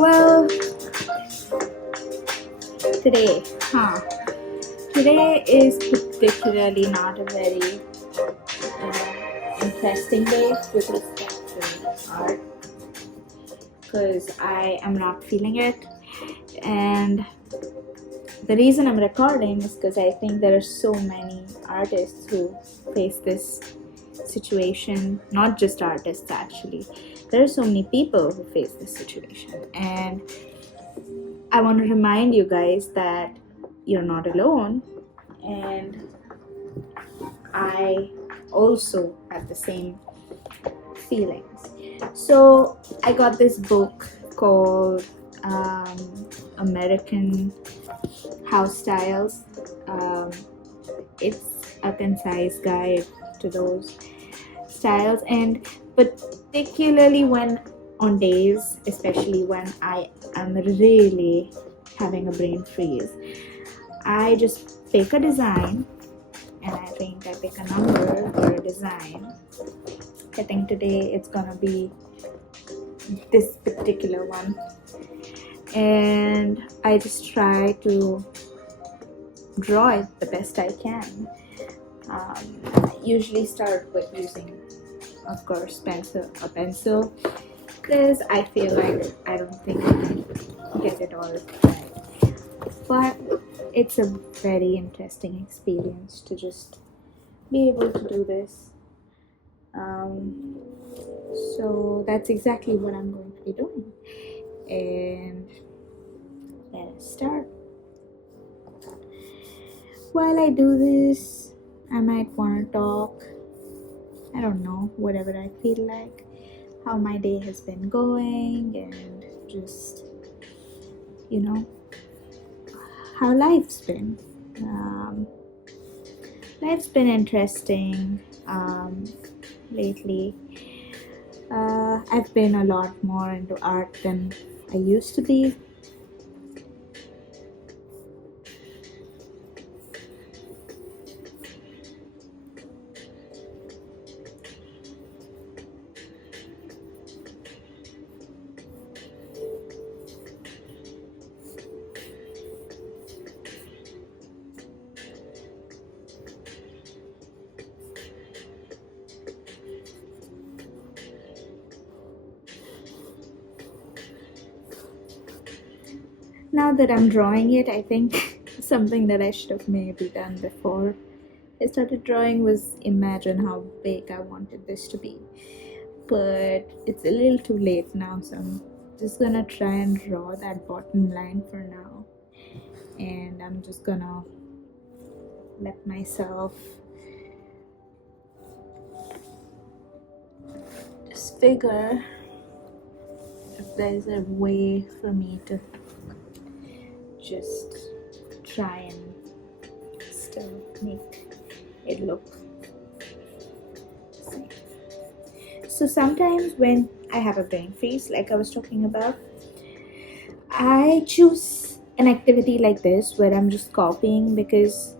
Well, today, today is particularly not a very interesting day with respect to art because I am not feeling it. And the reason I'm recording is because I think there are so many artists who face this situation, not just artists actually. There are so many people who face this situation, and I want to remind you guys that you're not alone, and I also have the same feelings. So I got this book called American House Styles. It's a concise guide to those styles, and particularly when on days, especially when I am really having a brain freeze, I just pick a design and I pick a number or a design. I think today it's gonna be this particular one, and I just try to draw it the best I can. I usually start with using, of course, a pencil, because I feel like I don't think I can get it all right. But it's a very interesting experience to just be able to do this. So that's exactly what I'm going to be doing. And let's start. While I do this, I might want to talk. I don't know, whatever I feel like, how my day has been going, and just, how life's been. Life's been interesting lately. I've been a lot more into art than I used to be. Now that I'm drawing it, I think something that I should have maybe done before I started drawing was imagine how big I wanted this to be. But it's a little too late now, so I'm just gonna try and draw that bottom line for now. And I'm just gonna let myself just figure if there's a way for me to just try and still make it look the same. So sometimes when I have a brain freeze, like I was talking about, I choose an activity like this where I'm just copying because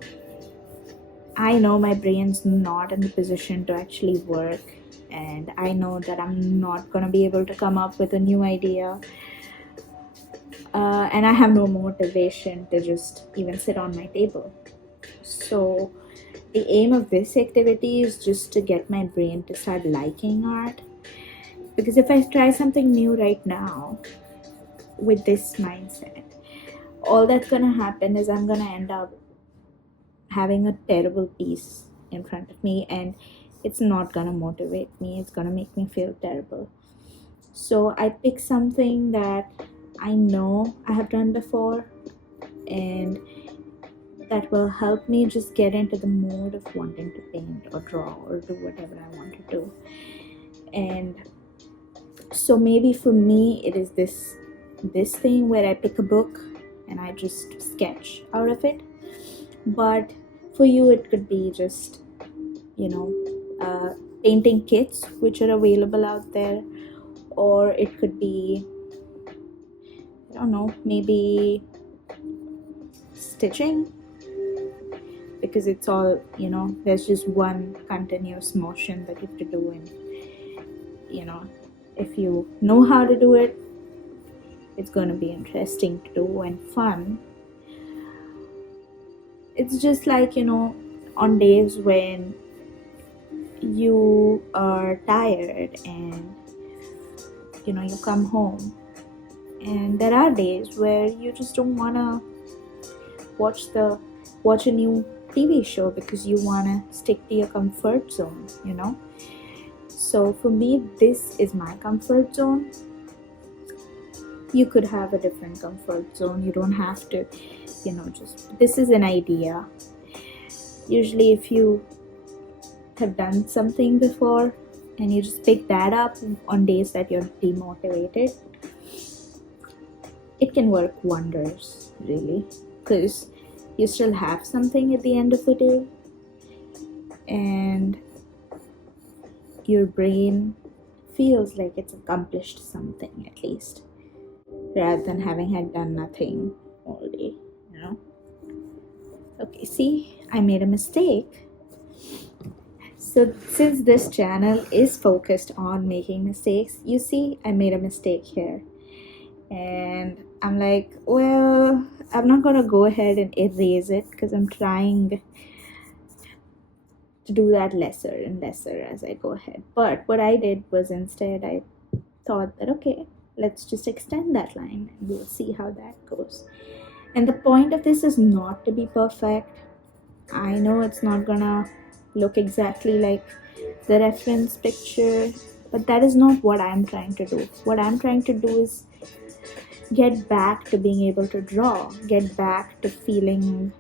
I know my brain's not in the position to actually work, and I know that I'm not gonna be able to come up with a new idea. And I have no motivation to just even sit on my table. So the aim of this activity is just to get my brain to start liking art, because if I try something new right now with this mindset, all that's gonna happen is I'm gonna end up having a terrible piece in front of me, and it's not gonna motivate me, it's gonna make me feel terrible. So I pick something that I know I have done before, and that will help me just get into the mood of wanting to paint or draw or do whatever I want to do. And so maybe for me it is this thing where I pick a book and I just sketch out of it. But for you it could be just painting kits which are available out there, or it could be, I don't know, maybe stitching, because it's all, there's just one continuous motion that you have to do, and if you know how to do it, it's going to be interesting to do and fun. It's just like, on days when you are tired and you come home, and there are days where you just don't want to watch a new TV show because you want to stick to your comfort zone. So for me, this is my comfort zone. You could have a different comfort zone. You don't have to, just, this is an idea. Usually if you have done something before and you just pick that up on days that you're demotivated, it can work wonders, really, because you still have something at the end of the day and your brain feels like it's accomplished something, at least, rather than having had done nothing all day. Okay, see, I made a mistake. So since this channel is focused on making mistakes, you see, I made a mistake here. And I'm like, well, I'm not gonna go ahead and erase it because I'm trying to do that lesser and lesser as I go ahead. But what I did was, instead I thought that, okay, let's just extend that line and we'll see how that goes. And the point of this is not to be perfect. I know it's not gonna look exactly like the reference picture, but that is not what I'm trying to do. What I'm trying to do is get back to being able to draw, get back to feeling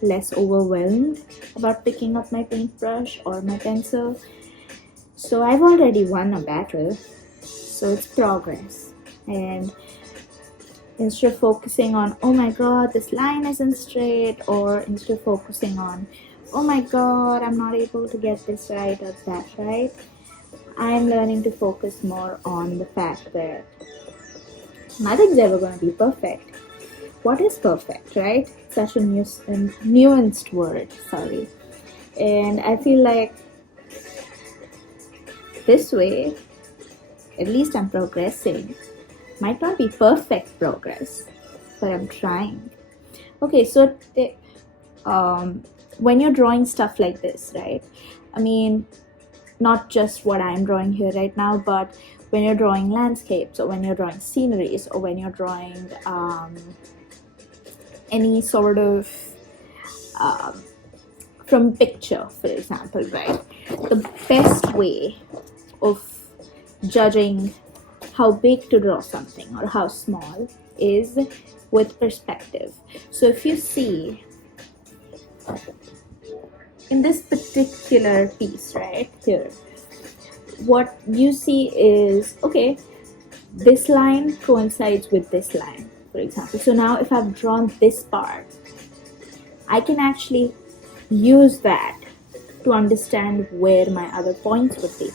less overwhelmed about picking up my paintbrush or my pencil. So I've already won a battle, so it's progress. And instead of focusing on, oh my god, this line isn't straight, or instead of focusing on, oh my god, I'm not able to get this right or that right, I'm learning to focus more on the fact that nothing's ever going to be perfect. What is perfect, right? Such a nuanced word, sorry. And I feel like this way, at least I'm progressing. Might not be perfect progress, but I'm trying. Okay, so when you're drawing stuff like this, right? I mean, not just what I'm drawing here right now, but when you're drawing landscapes, or when you're drawing sceneries, or when you're drawing any sort of from picture, for example, right? The best way of judging how big to draw something or how small is with perspective. So if you see in this particular piece right here, what you see is, okay, this line coincides with this line, for example. So now if I've drawn this part, I can actually use that to understand where my other points would be.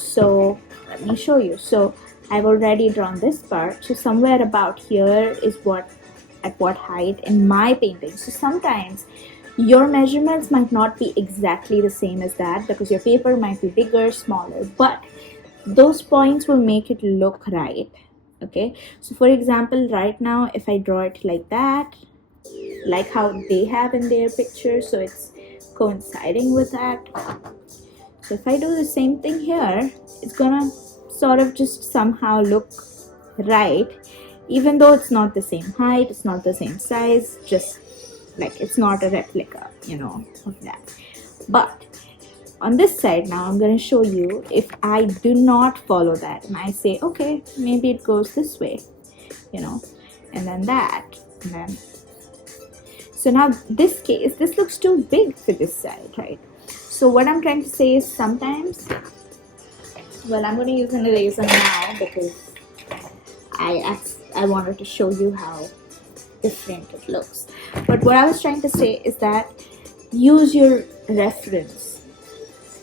So let me show you. So I've already drawn this part, so somewhere about here is at what height in my painting. So sometimes your measurements might not be exactly the same as that, because your paper might be bigger, smaller, but those points will make it look right. Okay, so for example, right now if I draw it like that, like how they have in their picture, so it's coinciding with that. So if I do the same thing here, it's gonna sort of just somehow look right, even though it's not the same height, it's not the same size, just like it's not a replica, of that. But on this side now, I'm going to show you if I do not follow that and I say, okay, maybe it goes this way, and then that, and then. So now this case, this looks too big for this side, right? So what I'm trying to say is sometimes, well, I'm going to use an eraser now because I wanted to show you how different it looks. But what I was trying to say is that use your reference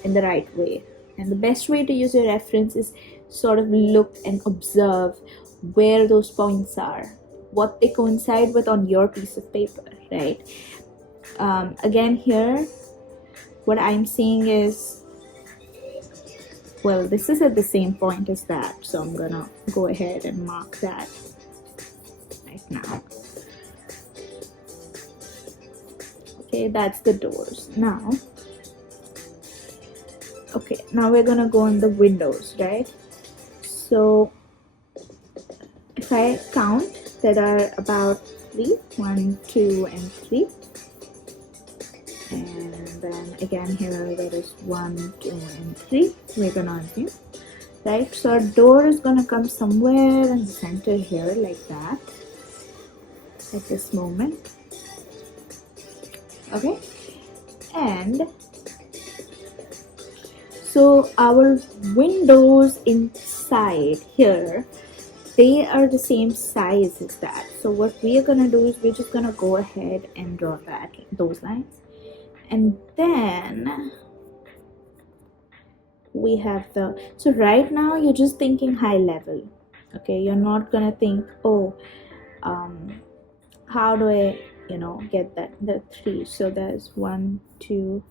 in the right way. And the best way to use your reference is sort of look and observe where those points are, what they coincide with on your piece of paper, right? Again, here, what I'm seeing is, well, this is at the same point as that, so I'm gonna go ahead and mark that. right now. Okay, that's the doors. Now, okay, now we're gonna go on the windows, right? So if I count, there are about 3, 1, 2, and 3. And then again here there is 1, 2, and 3. We're gonna assume, right? So our door is gonna come somewhere in the center here, like that, at this moment. Okay, and so our windows inside here, they are the same size as that. So what we are gonna do is we're just gonna go ahead and draw those lines, and then we have so right now you're just thinking high level. Okay, you're not gonna think, oh, how do I get the 3. So there's 1, 2,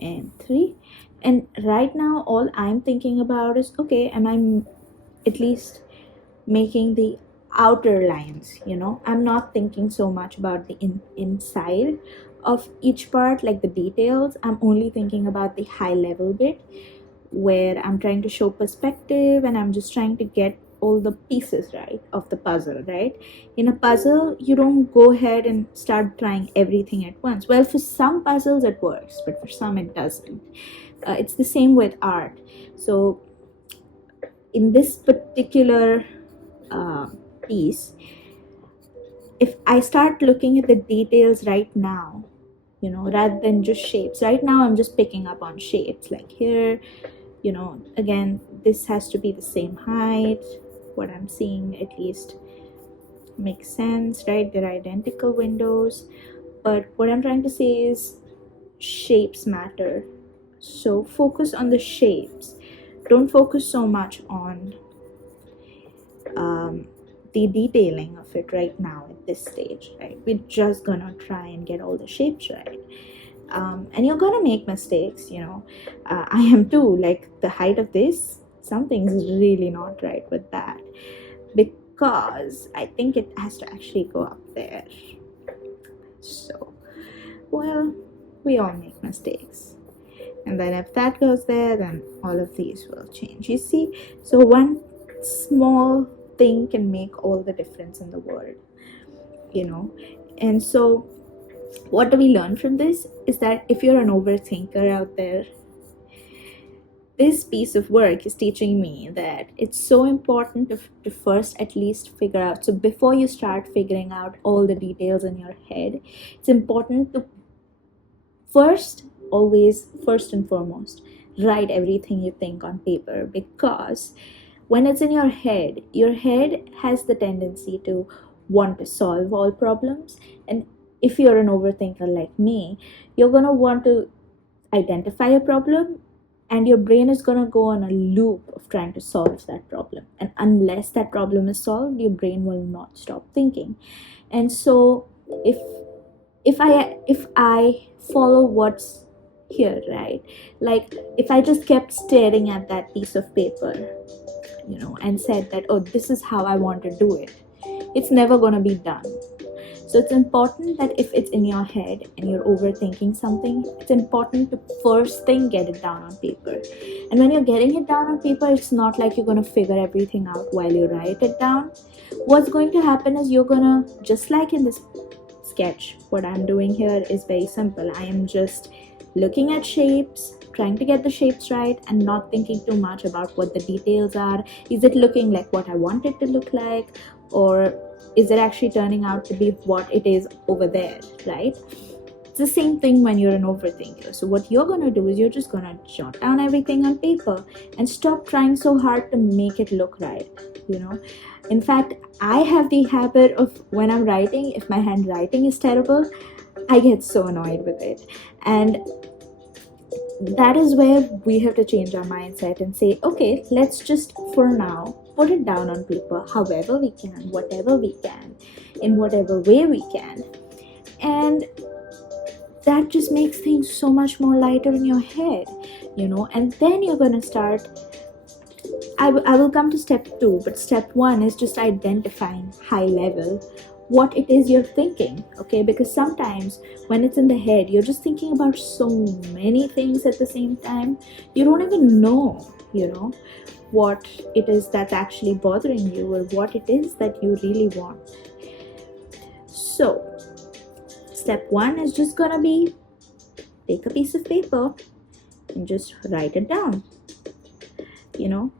and 3. And right now all I'm thinking about is, okay, am I at least making the outer lines? I'm not thinking so much about the inside of each part, like the details. I'm only thinking about the high level bit where I'm trying to show perspective, and I'm just trying to get all the pieces right of the puzzle, right? In a puzzle, you don't go ahead and start trying everything at once. Well, for some puzzles it works, but for some it doesn't. It's the same with art. So in this particular piece, if I start looking at the details right now, rather than just shapes, right now I'm just picking up on shapes, like here, again, this has to be the same height. What I'm seeing at least makes sense, right? They're identical windows, but what I'm trying to say is shapes matter. So focus on the shapes. Don't focus so much on the detailing of it right now at this stage, right? We're just gonna try and get all the shapes right. And you're gonna make mistakes, I am too. Like the height of this, something's really not right with that, because I think it has to actually go up there. So, well, we all make mistakes, and then if that goes there, then all of these will change, you see. So one small thing can make all the difference in the world, and so what do we learn from this is that if you're an overthinker out there, this piece of work is teaching me that it's so important to first at least figure out. So before you start figuring out all the details in your head, it's important to first and foremost, write everything you think on paper, because when it's in your head has the tendency to want to solve all problems. And if you're an overthinker like me, you're going to want to identify a problem, and your brain is going to go on a loop of trying to solve that problem. And unless that problem is solved, your brain will not stop thinking. And so if I follow what's here, right? Like if I just kept staring at that piece of paper, and said that, oh, this is how I want to do it, it's never going to be done. So it's important that if it's in your head and you're overthinking something, it's important to first thing get it down on paper. And when you're getting it down on paper, it's not like you're going to figure everything out while you write it down. What's going to happen is you're going to, just like in this sketch, what I'm doing here is very simple. I am just looking at shapes, trying to get the shapes right, and not thinking too much about what the details are. Is it looking like what I want it to look like, or is it actually turning out to be what it is over there, right? It's the same thing when you're an overthinker. So what you're going to do is you're just going to jot down everything on paper and stop trying so hard to make it look right, In fact, I have the habit of, when I'm writing, if my handwriting is terrible, I get so annoyed with it. And that is where we have to change our mindset and say, okay, let's just for now put it down on paper however we can, whatever we can, in whatever way we can. And that just makes things so much more lighter in your head, and then you're going to start I will come to step 2, but step 1 is just identifying high level what it is you're thinking, okay? Because sometimes when it's in the head, you're just thinking about so many things at the same time, you don't even know, what it is that's actually bothering you or what it is that you really want. So, step 1 is just gonna be take a piece of paper and just write it down, you know.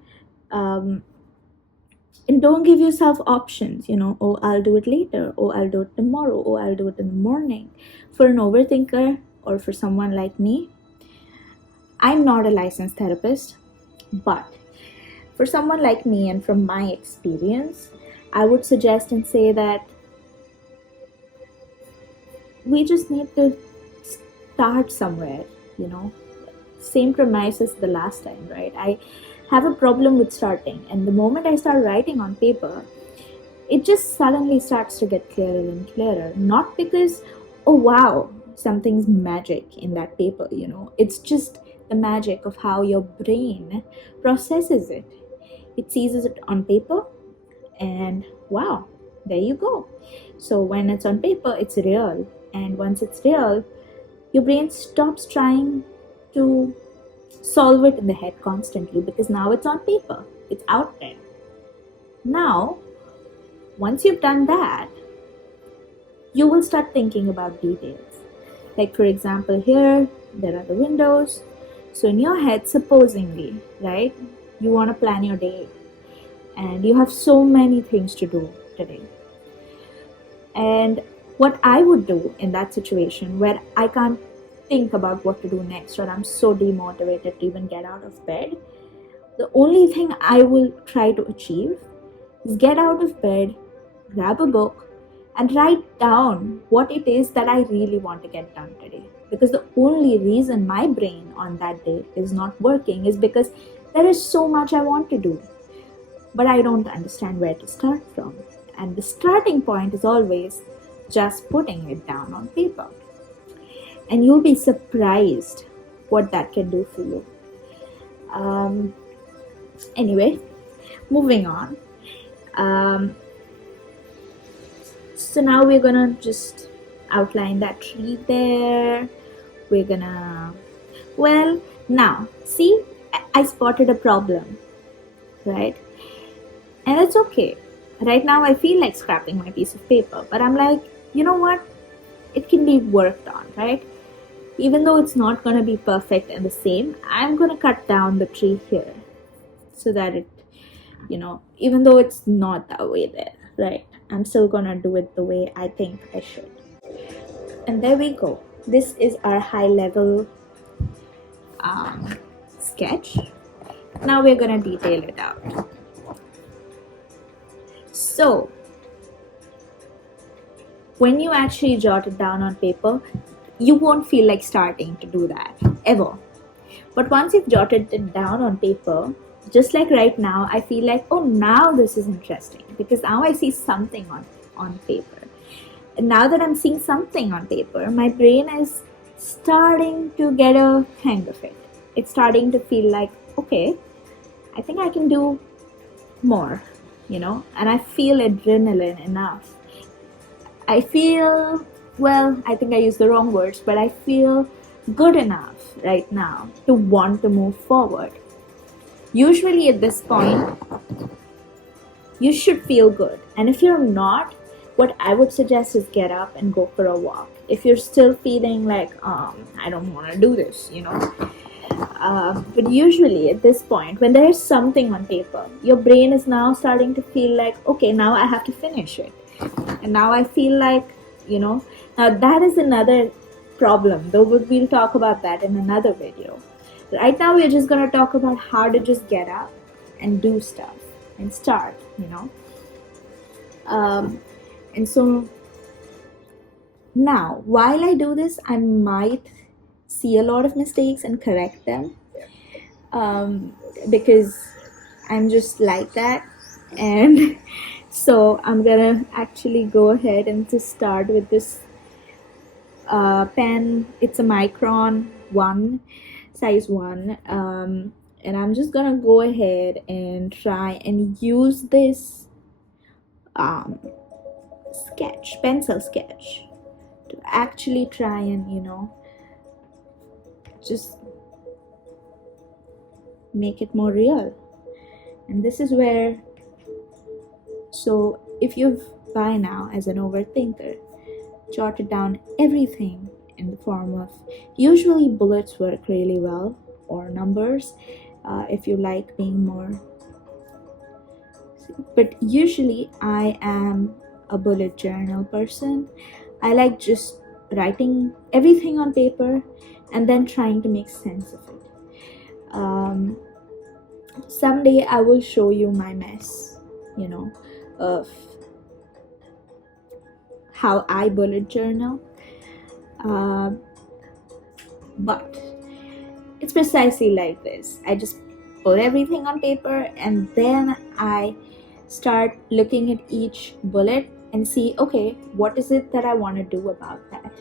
And don't give yourself options, oh, I'll do it later, oh, I'll do it tomorrow, oh, I'll do it in the morning. For an overthinker or for someone like me, I'm not a licensed therapist, but for someone like me and from my experience, I would suggest and say that we just need to start somewhere, you know. Same premise as the last time, right? I have a problem with starting, and the moment I start writing on paper, it just suddenly starts to get clearer and clearer. Not because, oh wow, something's magic in that paper, it's just the magic of how your brain processes it. It sees it on paper, and wow, there you go. So when it's on paper, it's real, and once it's real, your brain stops trying to solve it in the head constantly, because now it's on paper, it's out there. Now, once you've done that, you will start thinking about details. Like, for example, here there are the windows. So in your head, supposingly, right, you want to plan your day and you have so many things to do today. And what I would do in that situation where I can't think about what to do next, or I'm so demotivated to even get out of bed, the only thing I will try to achieve is get out of bed, grab a book, and write down what it is that I really want to get done today. Because the only reason my brain on that day is not working is because there is so much I want to do, but I don't understand where to start from. And the starting point is always just putting it down on paper. And you'll be surprised what that can do for you. Anyway, moving on. So now we're gonna just outline that tree there. We're gonna, well, now, see, I spotted a problem, right? And it's okay. Right now I feel like scrapping my piece of paper, but I'm like, you know what? It can be worked on, right? Even though it's not gonna be perfect and the same, I'm gonna cut down the tree here so that it, even though it's not that way there, right? I'm still gonna do it the way I think I should. And there we go. This is our high level sketch. Now we're gonna detail it out. So, when you actually jot it down on paper, you won't feel like starting to do that, ever. But once you've jotted it down on paper, just like right now, I feel like, oh, now this is interesting, because now I see something on paper. And now that I'm seeing something on paper, my brain is starting to get a hang of it. It's starting to feel like, okay, I think I can do more, and I feel adrenaline enough. I feel, well, I think I used the wrong words, but I feel good enough right now to want to move forward. Usually at this point, you should feel good. And if you're not, what I would suggest is get up and go for a walk. If you're still feeling like, I don't want to do this, but usually at this point, when there is something on paper, your brain is now starting to feel like, okay, now I have to finish it. And now I feel like, now that is another problem, though we'll talk about that in another video. Right now we're just going to talk about how to just get up and do stuff and start, and so now while I do this, I might see a lot of mistakes and correct them, because I'm just like that. And so I'm gonna actually go ahead and just start with this pen. It's a Micron 1, size 1. And I'm just gonna go ahead and try and use this um, pencil sketch, to actually try and, just make it more real. And this is where, so if you've by now, as an overthinker, jotted down everything in the form of, usually bullets work really well, or numbers, if you like being more, but usually I am a bullet journal person. I like just writing everything on paper and then trying to make sense of it. Someday I will show you my mess, of how I bullet journal. Uh, but it's precisely like this. I just put everything on paper and then I start looking at each bullet and see, okay, what is it that I want to do about that,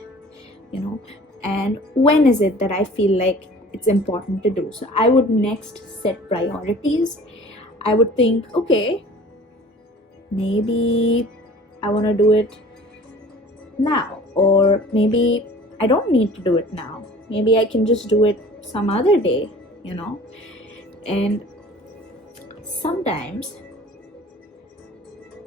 and when is it that I feel like it's important to do. So I would next set priorities. I would think, okay, maybe I want to do it now, or maybe I don't need to do it now. Maybe I can just do it some other day, and sometimes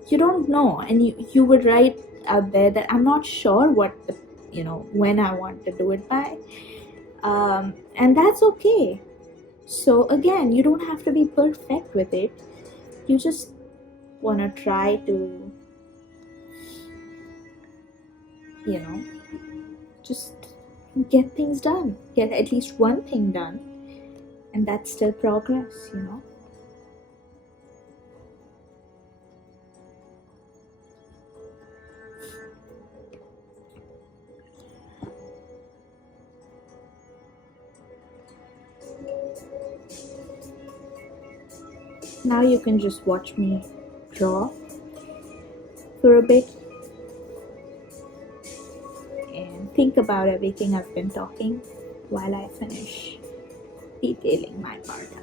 you don't know, and you would write out there that I'm not sure when I want to do it by, and that's okay. So again, you don't have to be perfect with it. You just want to try to, just get things done, get at least one thing done, and that's still progress. Now you can just watch me draw for a bit and think about everything I've been talking while I finish detailing my part out.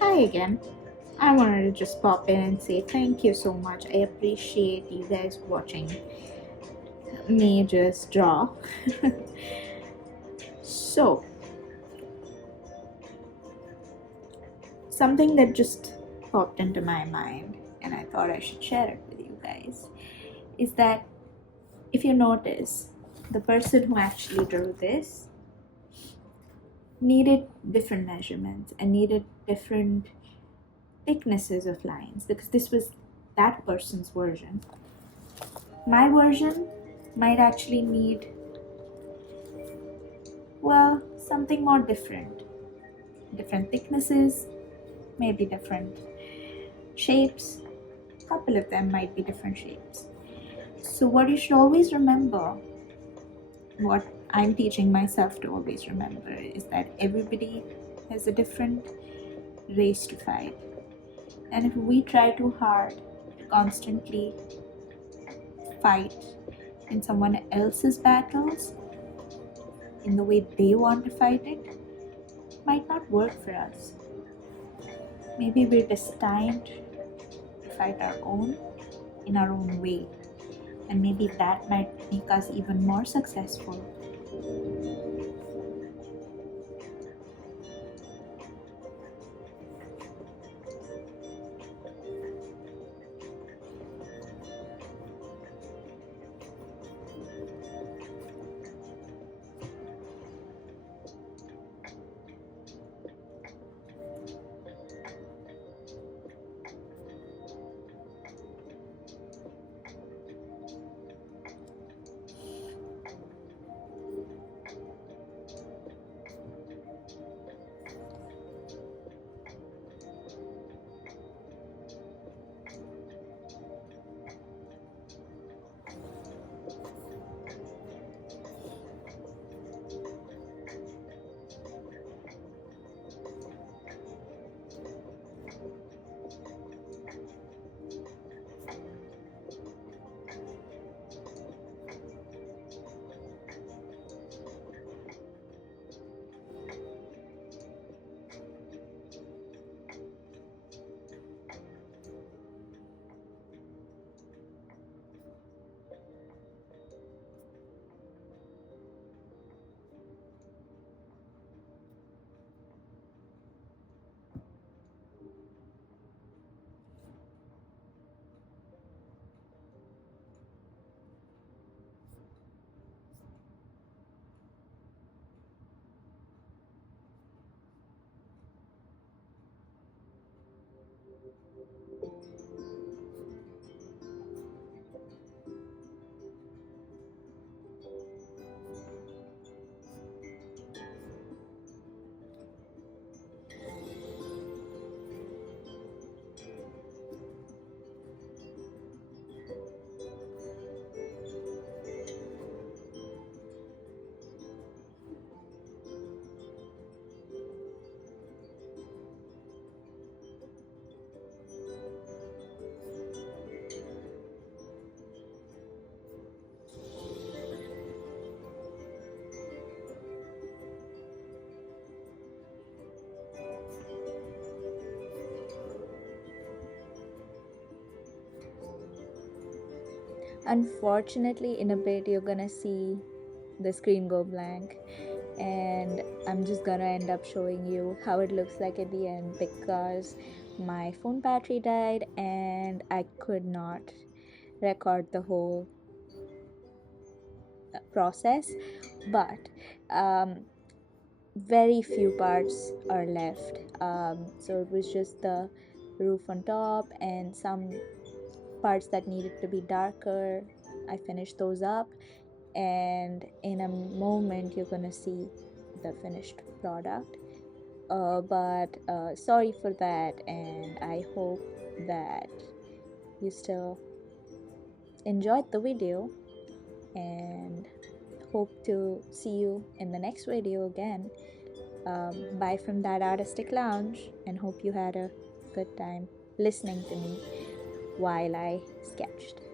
Hi again. I wanted to just pop in and say thank you so much. I appreciate you guys watching me just draw. So, something that just popped into my mind, and I thought I should share it with you guys, is that if you notice, the person who actually drew this needed different measurements and needed different thicknesses of lines because this was that person's version. My version might actually need, well, something more different. Different thicknesses, maybe different shapes. A couple of them might be different shapes. So, what you should always remember, what I'm teaching myself to always remember, is that everybody has a different race to fight. And if we try too hard to constantly fight in someone else's battles in the way they want to fight it, might not work for us. Maybe we're destined to fight our own in our own way, and maybe that might make us even more successful. Unfortunately, in a bit, you're gonna see the screen go blank, and I'm just gonna end up showing you how it looks like at the end because my phone battery died and I could not record the whole process, but very few parts are left. So it was just the roof on top and some parts that needed to be darker. I finished those up, and in a moment you're gonna see the finished product. But sorry for that, and I hope that you still enjoyed the video, and hope to see you in the next video again. Bye from that artistic lounge, and hope you had a good time listening to me while I sketched.